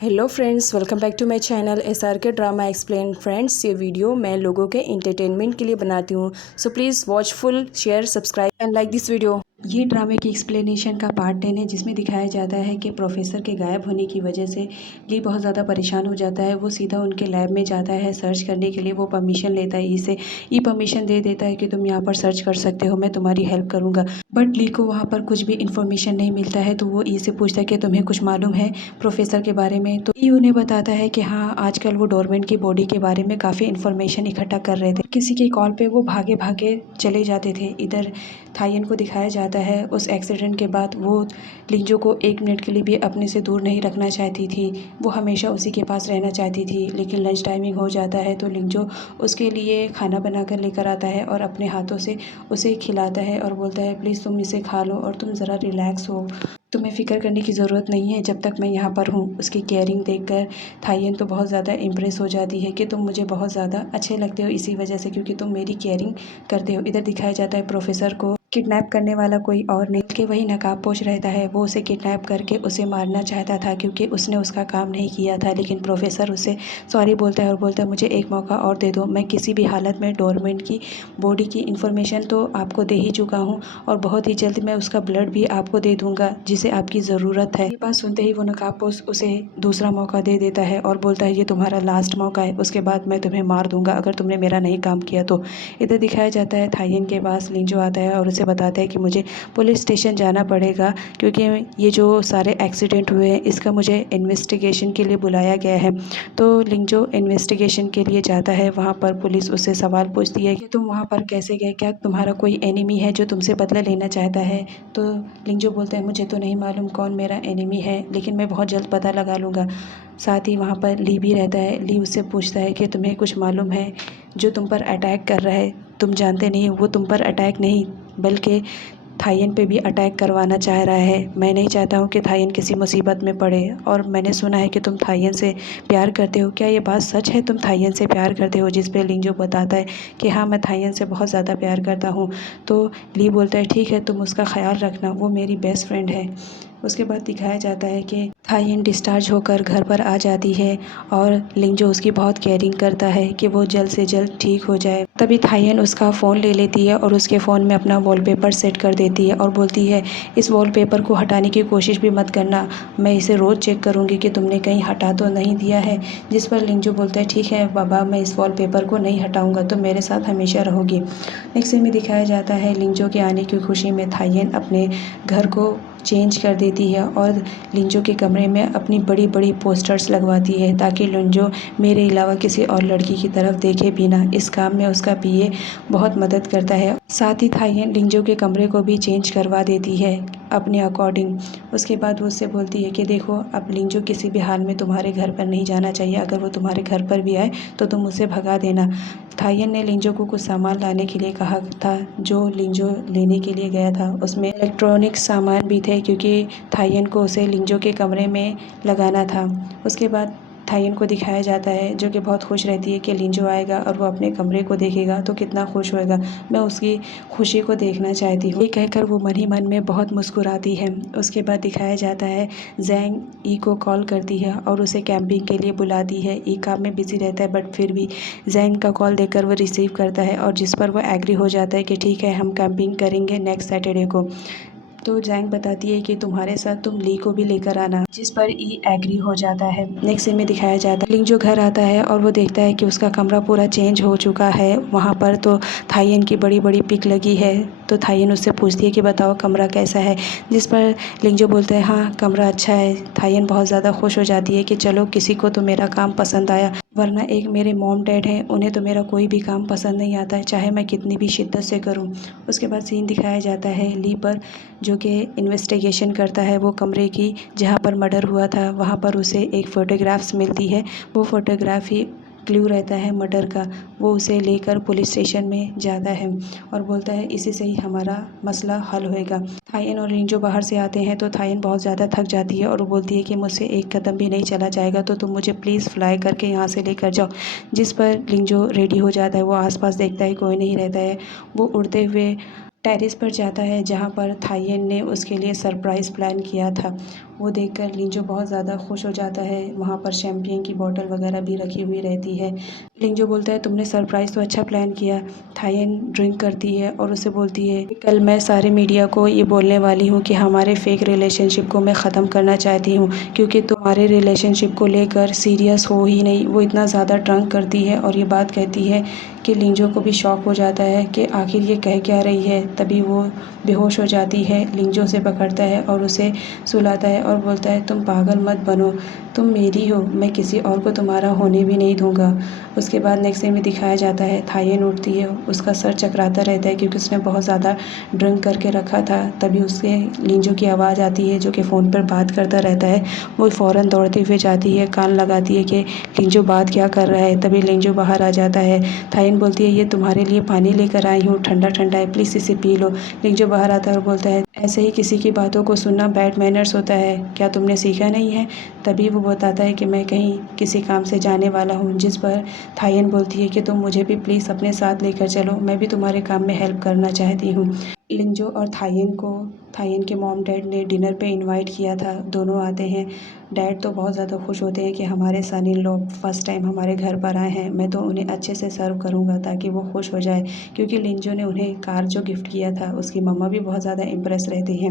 Hello friends, welcome back to my channel SRK drama explain. Friends, ये video मैं लोगों के एंटरटेनमेंट के लिए बनाती हूँ, so please watch full, share, subscribe and like this video. ये ड्रामे की एक्सप्लेनेशन का पार्ट 10 है, जिसमें दिखाया जाता है कि प्रोफेसर के गायब होने की वजह से ली बहुत ज़्यादा परेशान हो जाता है। वो सीधा उनके लैब में जाता है सर्च करने के लिए। वो परमिशन लेता है, इसे ई परमिशन दे देता है कि तुम यहाँ पर सर्च कर सकते हो, मैं तुम्हारी हेल्प करूँगा। बट ली को वहाँ पर कुछ भी इन्फॉर्मेशन नहीं मिलता है, तो वो ई से पूछता है कि तुम्हें कुछ मालूम है प्रोफेसर के बारे में। तो ई उन्हें बताता है कि हाँ, आजकल वो डोरमेंट की बॉडी के बारे में काफ़ी इन्फॉर्मेशन इकट्ठा कर रहे थे। किसी की कॉल पे वो भागे भागे चले जाते थे। इधर थायन को दिखाया जाता है उस एक्सीडेंट के बाद वो लिंजो को 1 मिनट के लिए भी अपने से दूर नहीं रखना चाहती थी। वो हमेशा उसी के पास रहना चाहती थी, लेकिन लंच टाइमिंग हो जाता है तो लिंजो उसके लिए खाना बना कर लेकर आता है और अपने हाथों से उसे खिलाता है और बोलता है प्लीज़ तुम इसे खा लो और तुम ज़रा रिलैक्स हो, तुम्हें फ़िक्र करने की ज़रूरत नहीं है जब तक मैं यहाँ पर हूँ। उसकी केयरिंग देखकर थायन तो बहुत ज़्यादा इम्प्रेस हो जाती है कि तुम मुझे बहुत ज़्यादा अच्छे लगते हो इसी वजह से, क्योंकि तुम मेरी केयरिंग करते हो। इधर दिखाया जाता है प्रोफेसर को किडनैप करने वाला कोई और नहीं कि वही नकाबपोश रहता है। वो उसे किडनैप करके उसे मारना चाहता था क्योंकि उसने उसका काम नहीं किया था, लेकिन प्रोफेसर उसे सॉरी बोलता है और बोलता है मुझे एक मौका और दे दो, मैं किसी भी हालत में डोरमेंट की बॉडी की इन्फॉर्मेशन तो आपको दे ही चुका हूँ और बहुत ही जल्द मैं उसका ब्लड भी आपको दे दूँगा जिसे आपकी ज़रूरत है। ये बात सुनते ही वो नकाबपोश उसे दूसरा मौका दे देता है और बोलता है ये तुम्हारा लास्ट मौका है, उसके बाद मैं तुम्हें मार दूंगा अगर तुमने मेरा नहीं काम किया तो। इधर दिखाया जाता है थायन के पास लिंजो आता है और उसे बताता है कि मुझे पुलिस स्टेशन जाना पड़ेगा क्योंकि ये जो सारे एक्सीडेंट हुए हैं इसका मुझे इन्वेस्टिगेशन के लिए बुलाया गया है। तो लिंजो इन्वेस्टिगेशन के लिए जाता है। वहाँ पर पुलिस उससे सवाल पूछती है कि तुम वहाँ पर कैसे गए, क्या तुम्हारा कोई एनिमी है जो तुमसे बदला लेना चाहता है। तो लिंजो बोलता है मुझे तो नहीं मालूम कौन मेरा एनिमी है, लेकिन मैं बहुत जल्द पता लगा लूँगा। साथ ही वहाँ पर ली भी रहता है। ली उससे पूछता है कि तुम्हें कुछ मालूम है जो तुम पर अटैक कर रहा है, तुम जानते नहीं वो तुम पर अटैक नहीं बल्कि थायन पे भी अटैक करवाना चाह रहा है। मैं नहीं चाहता हूँ कि थायन किसी मुसीबत में पड़े, और मैंने सुना है कि तुम थायन से प्यार करते हो, क्या ये बात सच है तुम थायन से प्यार करते हो। जिस पे लिंजो बताता है कि हाँ, मैं थायन से बहुत ज़्यादा प्यार करता हूँ। तो ली बोलता है ठीक है, तुम उसका ख्याल रखना, वो मेरी बेस्ट फ्रेंड है। उसके बाद दिखाया जाता है कि थायन डिस्चार्ज होकर घर पर आ जाती है और लिंजो उसकी बहुत केयरिंग करता है कि वो जल्द से जल्द ठीक हो जाए। तभी थायन उसका फ़ोन ले लेती है और उसके फ़ोन में अपना वॉलपेपर सेट कर देती है और बोलती है इस वॉलपेपर को हटाने की कोशिश भी मत करना, मैं इसे रोज़ चेक करूँगी कि तुमने कहीं हटा तो नहीं दिया है। जिस पर लिंजो बोलता है ठीक है बाबा, मैं इस वॉलपेपर को नहीं हटाऊँगा, तुम मेरे साथ हमेशा रहोगी। नेक्स्ट सीन में दिखाया जाता है लिंजो के आने की खुशी में थायन अपने घर को चेंज कर देती है और लिंजो के कमरे में अपनी बड़ी बड़ी पोस्टर्स लगवाती है ताकि लिंजो मेरे अलावा किसी और लड़की की तरफ देखे भी ना। इस काम में उसका पीए बहुत मदद करता है। साथ ही थायन लिंजो के कमरे को भी चेंज करवा देती है अपने अकॉर्डिंग। उसके बाद वो उससे बोलती है कि देखो, अब लिंजो किसी भी हाल में तुम्हारे घर पर नहीं जाना चाहिए, अगर वो तुम्हारे घर पर भी आए तो तुम उसे भगा देना। थायन ने लिंजो को कुछ सामान लाने के लिए कहा था जो लिंजो लेने के लिए गया था। उसमें इलेक्ट्रॉनिक सामान भी थे क्योंकि थायन को उसे लिंजो के कमरे में लगाना था। उसके बाद थायन को दिखाया जाता है जो कि बहुत खुश रहती है कि लिंजो आएगा और वो अपने कमरे को देखेगा तो कितना खुश होएगा, मैं उसकी खुशी को देखना चाहती हूँ। ये कहकर वो मन ही मन में बहुत मुस्कुराती है। उसके बाद दिखाया जाता है जैंग ई को कॉल करती है और उसे कैंपिंग के लिए बुलाती है। ई काम में बिजी रहता है बट फिर भी जैंग का कॉल देकर वो रिसीव करता है और जिस पर वो एग्री हो जाता है कि ठीक है, हम कैंपिंग करेंगे नेक्स्ट सैटरडे को। तो जैंग बताती है कि तुम्हारे साथ तुम ली को भी लेकर आना, जिस पर ई एग्री हो जाता है। नेक्स्ट सीन में दिखाया जाता है लिंजो घर आता है और वो देखता है कि उसका कमरा पूरा चेंज हो चुका है। वहाँ पर तो थायन की बड़ी बड़ी पिक लगी है। तो थायन उससे पूछती है कि बताओ कमरा कैसा है, जिस पर लिंजो बोलता है हाँ, कमरा अच्छा है। थायन बहुत ज़्यादा खुश हो जाती है कि चलो, किसी को तो मेरा काम पसंद आया, वरना एक मेरे मॉम डैड हैं, उन्हें तो मेरा कोई भी काम पसंद नहीं आता है, चाहे मैं कितनी भी शिद्दत से करूं। उसके बाद सीन दिखाया जाता है ली पर, जो कि इन्वेस्टिगेशन करता है वो कमरे की जहां पर मर्डर हुआ था। वहां पर उसे एक फ़ोटोग्राफ्स मिलती है, वो फ़ोटोग्राफ ही क्लू रहता है मर्डर का। वो उसे लेकर पुलिस स्टेशन में जाता है और बोलता है इसी से ही हमारा मसला हल होएगा। थायन और लिंजो बाहर से आते हैं तो थायन बहुत ज़्यादा थक जाती है और वो बोलती है कि मुझसे एक कदम भी नहीं चला जाएगा, तो तुम मुझे प्लीज़ फ्लाई करके यहाँ से लेकर जाओ। जिस पर लिंजो रेडी हो जाता है। वो आसपास देखता है कोई नहीं रहता है। वो उड़ते हुए टेरेस पर जाता है जहाँ पर थायन ने उसके लिए सरप्राइज़ प्लान किया था। वो देखकर लिंजो बहुत ज़्यादा खुश हो जाता है। वहाँ पर शैम्पेन की बॉटल वगैरह भी रखी हुई रहती है। लिंजो बोलता है तुमने सरप्राइज़ तो अच्छा प्लान किया। थायन ड्रिंक करती है और उसे बोलती है कल मैं सारे मीडिया को ये बोलने वाली हूँ कि हमारे फेक रिलेशनशिप को मैं ख़त्म करना चाहती हूँ, क्योंकि तुम्हारे रिलेशनशिप को लेकर सीरियस हो ही नहीं। वो इतना ज़्यादा ड्रंक करती है और ये बात कहती है कि लिंजो को भी शॉक हो जाता है कि आखिर ये कह क्या रही है। तभी वो बेहोश हो जाती है। लिंजो उसे पकड़ता है और उसे सुलाता है और बोलता है तुम पागल मत बनो, तुम मेरी हो, मैं किसी और को तुम्हारा होने भी नहीं दूंगा। उसके बाद नेक्स्ट डे में दिखाया जाता है थायन उठती है, उसका सर चकराता रहता है क्योंकि उसने बहुत ज़्यादा ड्रिंक करके रखा था। तभी उसके लिंजो की आवाज़ आती है जो कि फ़ोन पर बात करता रहता है। वो फ़ौरन दौड़ते हुए जाती है, कान लगाती है कि लिंजो बात क्या कर रहा है। तभी लिंजो बाहर आ जाता है। थायन बोलती है ये तुम्हारे लिए पानी लेकर आई हूँ, ठंडा ठंडा है, प्लीज़ इसे पी लो। लिंजो बाहर आता है और बोलता है ऐसे ही किसी की बातों को सुनना बैड मैनर्स होता है, क्या तुमने सीखा नहीं है। तभी वो बताता है कि मैं कहीं किसी काम से जाने वाला हूँ, जिस पर थायन बोलती है कि तुम मुझे भी प्लीज़ अपने साथ लेकर चलो, मैं भी तुम्हारे काम में हेल्प करना चाहती हूँ। लिंजो और थायन के मॉम डैड ने डिनर पे इनवाइट किया था। दोनों आते हैं। डैड तो बहुत ज़्यादा खुश होते हैं कि हमारे सन इन लॉ फर्स्ट टाइम हमारे घर पर आए हैं, मैं तो उन्हें अच्छे से सर्व करूँगा ताकि वो खुश हो जाए, क्योंकि लिंजो ने उन्हें कार जो गिफ्ट किया था उसकी मम्मा भी बहुत ज़्यादा इम्प्रेस रहती हैं।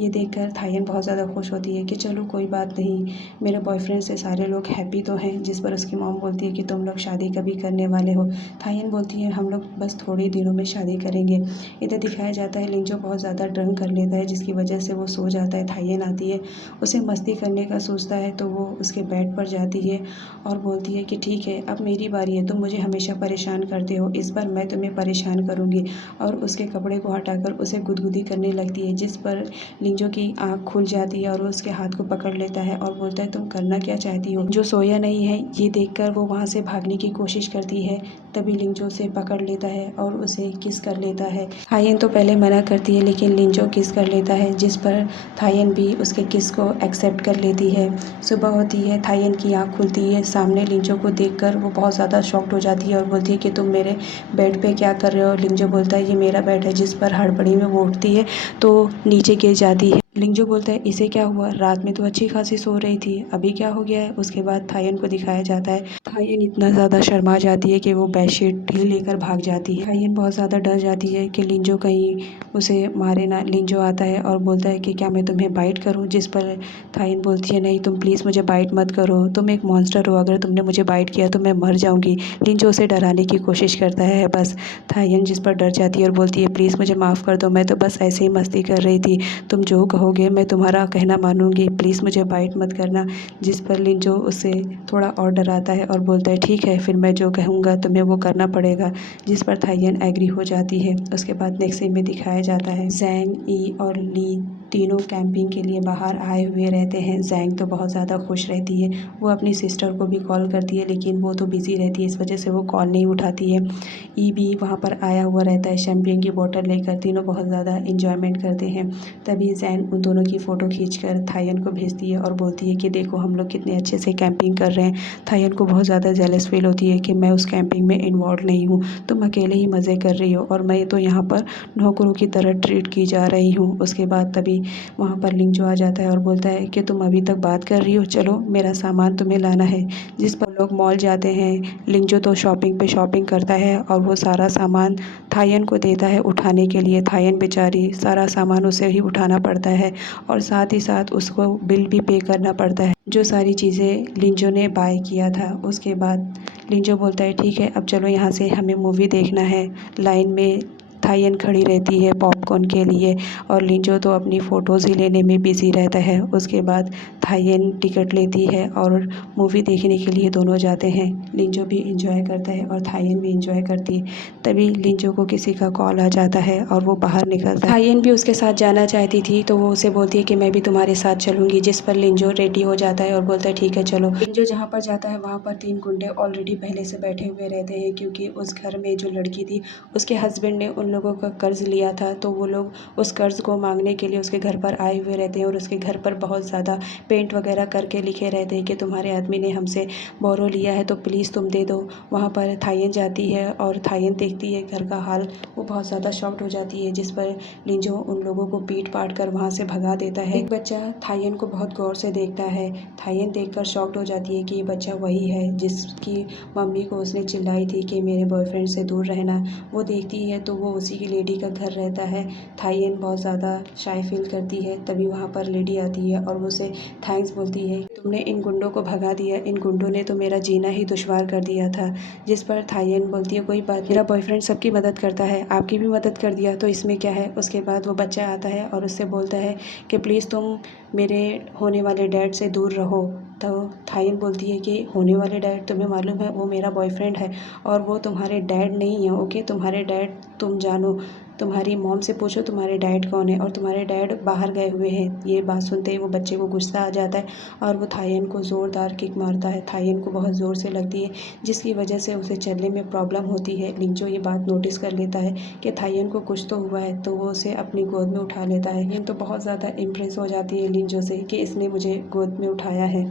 ये देखकर थायन बहुत ज़्यादा खुश होती है कि चलो कोई बात नहीं, मेरे बॉयफ्रेंड से सारे लोग हैप्पी तो हैं। जिस पर उसकी मॉम बोलती है कि तुम लोग शादी कभी करने वाले हो। थायन बोलती है हम लोग बस थोड़े दिनों में शादी करेंगे। इधर दिखाया जाता है लिंजो बहुत ज़्यादा ड्रिंक कर लेता है जिसकी वजह से वो सो जाता है। थायन आती है, उसे मस्ती करने का सोचता है तो वो उसके बेड पर जाती है और बोलती है कि ठीक है अब मेरी बारी है, तुम मुझे हमेशा परेशान करते हो, इस बार मैं तुम्हें परेशान करूँगी। और उसके कपड़े को हटाकर उसे गुदगुदी करने लगती है, जिस पर लिंजो की आँख खुल जाती है और वो उसके हाथ को पकड़ लेता है और बोलता है तुम करना क्या चाहती हो। जो सोया नहीं है ये देखकर वो वहाँ से भागने की कोशिश करती है। तभी लिंजो उसे पकड़ लेता है और उसे किस कर लेता है। थायन तो पहले मना करती है लेकिन लिंजो किस कर लेता है, जिस पर थायन भी उसके किस को एक्सेप्ट कर लेती है। सुबह होती है, थायन की आँख खुलती है, सामने लिंजो को देखकर वो बहुत ज़्यादा शॉक्ड हो जाती है और बोलती है कि तुम मेरे बेड पे क्या कर रहे हो। लिंजो बोलता है ये मेरा बेड है, जिस पर हड़बड़ी में वो उठती है तो नीचे गिर जाती है। लिंजो बोलता है इसे क्या हुआ, रात में तो अच्छी खासी सो रही थी, अभी क्या हो गया है। उसके बाद थायन को दिखाया जाता है। थायन इतना ज़्यादा शर्मा जाती है कि वो बेडशीट ही लेकर भाग जाती है। थायन बहुत ज़्यादा डर जाती है कि लिंजो कहीं उसे मारे ना। लिंजो आता है और बोलता है कि क्या मैं तुम्हें बाइट करूं, जिस पर थायन बोलती है नहीं तुम प्लीज़ मुझे बाइट मत करो, तुम एक मॉन्स्टर हो, अगर तुमने मुझे बाइट किया तो मैं मर जाऊंगी। लिंजो उसे डराने की कोशिश करता है बस। थायन जिस पर डर जाती है और बोलती है प्लीज़ मुझे माफ़ कर दो, मैं तो बस ऐसे ही मस्ती कर रही थी, तुम जो कहोगे मैं तुम्हारा कहना मानूंगी, प्लीज़ मुझे बाइट मत करना। जिस पर लिंजो उससे थोड़ा और डराता है और बोलता है ठीक है फिर मैं जो कहूँगा तुम्हें वो करना पड़ेगा, जिस पर थायन एग्री हो जाती है। उसके बाद नेक्स्ट सीन में दिखाया जाता है जैंग, ई और ली तीनों कैंपिंग के लिए बाहर आए हुए रहते हैं। जैंग तो बहुत ज़्यादा खुश रहती है, वो अपनी सिस्टर को भी कॉल करती है लेकिन वो तो बिज़ी रहती है, इस वजह से वो कॉल नहीं उठाती है। ई भी वहाँ पर आया हुआ रहता है शैम्पेन की बोतल लेकर, तीनों बहुत ज़्यादा इंजॉयमेंट करते हैं। तभी जैंग उन दोनों की फ़ोटो खींचकर थायन को भेजती है और बोलती है कि देखो हम लोग कितने अच्छे से कैंपिंग कर रहे हैं। थायन को बहुत ज़्यादा जेलस फील होती है कि मैं उस कैंपिंग में इन्वॉल्व नहीं हूँ, तुम अकेले ही मज़े कर रही हो और मैं तो यहाँ पर नौकरों की तरह ट्रीट की जा रही हूँ। उसके बाद तभी वहाँ पर लिंजो आ जाता है और बोलता है कि तुम अभी तक बात कर रही हो, चलो मेरा सामान तुम्हें लाना है। जिस पर लोग मॉल जाते हैं। लिंजो तो शॉपिंग पे शॉपिंग करता है और वो सारा सामान थायन को देता है उठाने के लिए। थायन बेचारी सारा सामान उसे ही उठाना पड़ता है और साथ ही साथ उसको बिल भी पे करना पड़ता है जो सारी चीज़ें लिंजो ने बाय किया था। उसके बाद लिंजो बोलता है ठीक है अब चलो यहाँ से, हमें मूवी देखना है। लाइन में थायन खड़ी रहती है पॉपकॉर्न के लिए और लिंजो तो अपनी फ़ोटोज़ ही लेने में बिज़ी रहता है। उसके बाद थायन टिकट लेती है और मूवी देखने के लिए दोनों जाते हैं। लिंजो भी इंजॉय करता है और थायन भी इंजॉय करती है। तभी लिंजो को किसी का कॉल आ जाता है और वो बाहर निकलता है। थायन भी उसके साथ जाना चाहती थी तो वो उसे बोलती है कि मैं भी तुम्हारे साथ चलूँगी, जिस पर लिंजो रेडी हो जाता है और बोलता है ठीक है चलो। लिंजो जहाँ पर जाता है वहाँ पर 3 गुंडे ऑलरेडी पहले से बैठे हुए रहते हैं, क्योंकि उस घर में जो लड़की थी उसके हस्बैंड ने उन लोगों का कर्ज़ लिया था, तो वो लोग उस कर्ज़ को मांगने के लिए उसके घर पर आए हुए रहते हैं और उसके घर पर बहुत ज़्यादा पेंट वगैरह करके लिखे रहते हैं कि तुम्हारे आदमी ने हमसे बोरो लिया है तो प्लीज़ तुम दे दो। वहाँ पर थायन जाती है और थायन देखती है घर का हाल, वो बहुत ज़्यादा शॉक्ड हो जाती है, जिस पर लिंजो उन लोगों को पीट पाट कर वहाँ से भगा देता है। एक बच्चा थायन को बहुत गौर से देखता है। थायन देखकर शॉक्ड हो जाती है कि ये बच्चा वही है जिसकी मम्मी को उसने चिल्लाई थी कि मेरे बॉयफ्रेंड से दूर रहना। वो देखती है तो वो उसी की लेडी का घर रहता है। थायन बहुत ज़्यादा शाय फील करती है, तभी वहाँ पर लेडी आती है और वो उसे थैंक्स बोलती है, तुमने इन गुंडों को भगा दिया, इन गुंडों ने तो मेरा जीना ही दुश्वार कर दिया था। जिस पर थायन बोलती है, कोई बात नहीं, मेरा बॉयफ्रेंड सबकी मदद करता है, आपकी भी मदद कर दिया तो इसमें क्या है। उसके बाद वो बच्चा आता है और उससे बोलता है कि प्लीज़ तुम मेरे होने वाले डैड से दूर रहो। तो थायन बोलती है कि होने वाले डैड, तुम्हें मालूम है वो मेरा बॉयफ्रेंड है और वो तुम्हारे डैड नहीं है। ओके, तुम्हारे डैड तुम जानो, तुम्हारी मॉम से पूछो तुम्हारे डैड कौन है और तुम्हारे डैड बाहर गए हुए हैं। ये बात सुनते ही वो बच्चे को गुस्सा आ जाता है और वो थायन को ज़ोरदार किक मारता है। थायन को बहुत ज़ोर से लगती है, जिसकी वजह से उसे चलने में प्रॉब्लम होती है। लिंजो ये बात नोटिस कर लेता है कि थायन को कुछ तो हुआ है, तो वो उसे अपनी गोद में उठा लेता है। ये तो बहुत ज़्यादा इम्प्रेस हो जाती है लिंजो से कि इसने मुझे गोद में उठाया है।